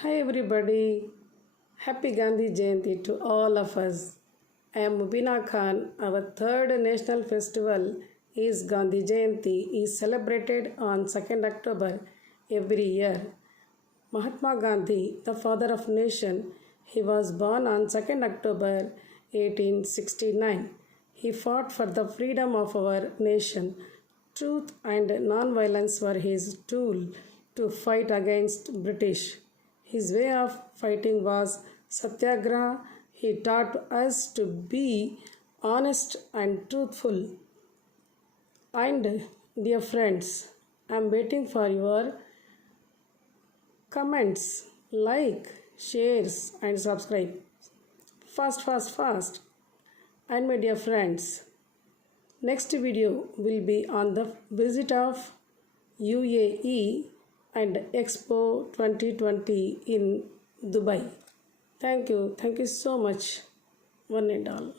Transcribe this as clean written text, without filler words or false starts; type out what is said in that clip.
Hi everybody, happy Gandhi Jayanti to all of us. I am Mubina Khan. Our third national festival is Gandhi Jayanti is celebrated on 2nd October every year. Mahatma Gandhi, the father of nation, he was born on 2nd October 1869. He fought for the freedom of our nation. Truth and non-violence were his tool to fight against British. His way of fighting was satyagraha. He taught us to be honest and truthful. And dear friends, I am waiting for your comments, like, shares, and subscribe. Fast. And my dear friends, next video will be on the visit of UAE and Expo 2020 in Dubai. Thank you so much, one and all.